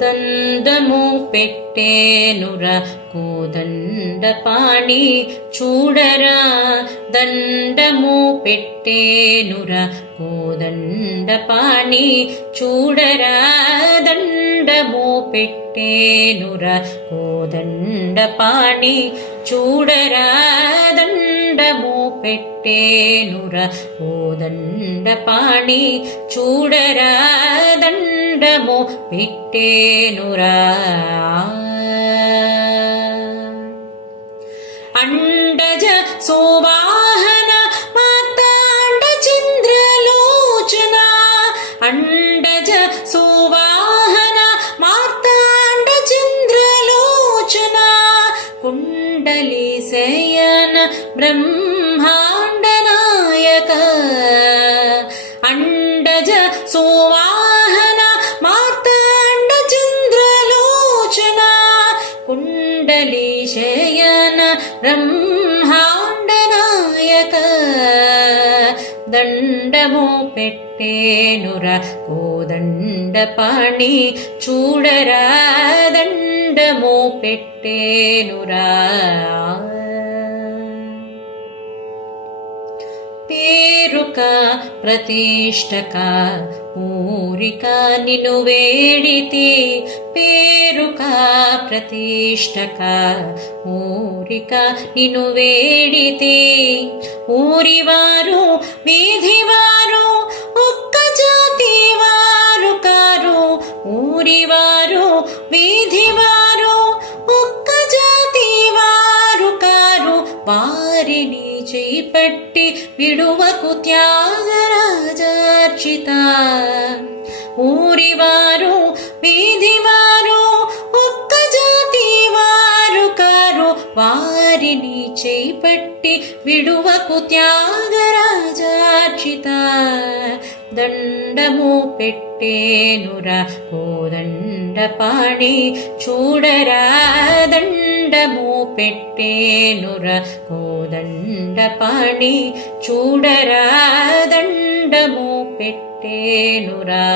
దండము పెట్టేనురా కోదండపాణి చూడరా, దండము పెట్టేనురా కోదండపాణి చూడరా, దండము పెట్టేనురా కోదండపాణి చూడరా, దండము పెట్టేనురా కోదండపాణి చూడరా, దండము పెట్టేనురా. అండజ సోవాహన మార్తాండ చంద్రలోచన, అండజ సోవాహన మార్తాండ చంద్రలోచన, కుండలి శయన బ్రహ్మాండ నాయక, అండజ సోవాహన మార్తాండ చంద్రలోచన, కుండలి శయన బ్రహ్మాండ నాయక, దండము పెట్టేనురా కోదండపాణి చూడరా, దండము పెట్టేనురా. పేరుక ప్రతిష్టక ఊరిక నిన్ను వేడితి, పేరుక ప్రతిష్టక ఊరిక నిన్ను వేడితి, ఊరివారు వీధివారు ఒక్క జాతి వారు కారు, ఊరివారు వీధివారు ఒక్క జాతి వారు కారు, వారిని చేపట్టి విడువకు త్యాగరాజార్చిత, ఊరివారు వీధివారు ఒక్క జాతి వారు కారు, వారిని చేపట్టి విడువకు త్యాగరాజార్చిత, దండము పెట్టేనురా కోదండపాణి చూడరా, దండము పెట్టేనురా కోదండపాణి చూడరా, దండము పెట్టేనురా.